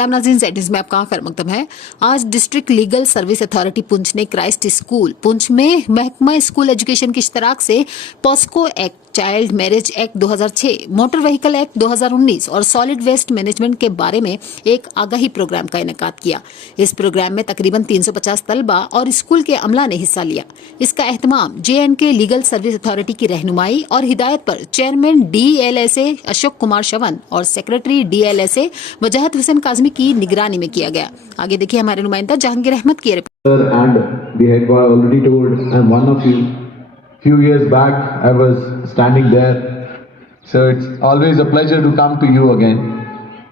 आदाब नाज़रीन, ज़ेड में आपका खैर मकदम है। आज district legal service authority Poonch ने क्राइस्ट स्कूल पुंछ में महकमा स्कूल एजुकेशन की इश्तराक से POCSO act, child marriage act 2006, motor vehicle act 2019 और सॉलिड वेस्ट मैनेजमेंट के बारे में एक आगाही प्रोग्राम का इनेकाद किया। इस प्रोग्राम में तकरीबन 350 तलबा और स्कूल के अमला ने हिस्सा लिया। इसका एहतमाम JNK लीगल सर्विस अथॉरिटी की रहनुमाई और हिदायत पर चेयरमैन DLSA अशोक कुमार शवन और सेक्रेटरी DLSA वजाहत हुसैन काजमी की निगरानी में किया गया। आगे देखिए हमारे नुमाइंदा जहांगीर अहमद की report. And the head boy already told, and one of you, few years back, I was standing there. So it's always a pleasure to come to you again.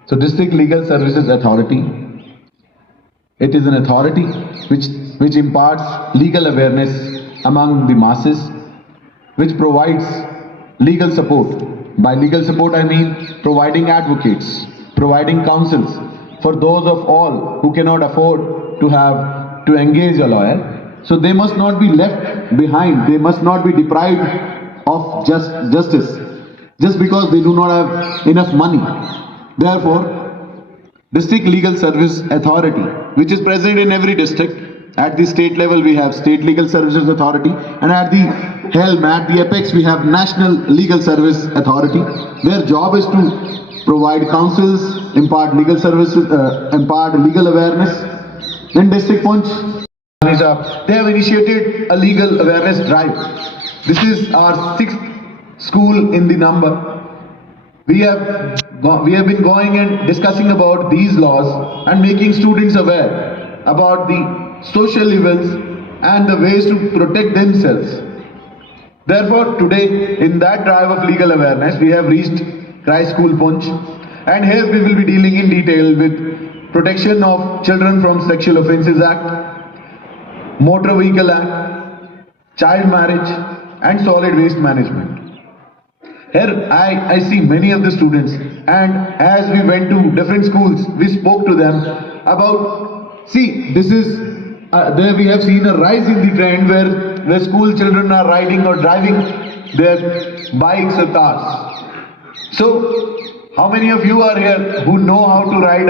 So District Legal Services Authority, it is an authority which imparts legal awareness among the masses, which provides legal support. By legal support I mean providing advocates, providing counsels for those of all who cannot afford to engage a lawyer. So they must not be left behind, they must not be deprived of justice just because they do not have enough money. Therefore, District Legal Service Authority, which is present in every district, at the state level we have State Legal Services Authority, and at the helm, at the apex we have National Legal Service Authority. Their job is to provide counsels, impart legal services, impart legal awareness. In District Punch, they have initiated a legal awareness drive. This is our 6th school in the number. We have been going and discussing about these laws and making students aware about the social evils and the ways to protect themselves. Therefore, today in that drive of legal awareness, we have reached Christ School Punch, and here we will be dealing in detail with Protection of Children from Sexual Offences Act, Motor Vehicle Act, Child Marriage and Solid Waste Management. Here I see many of the students, and as we went to different schools, we spoke to them about, this is, there we have seen a rise in the trend where school children are riding or driving their bikes or cars. So, how many of you are here who know how to drive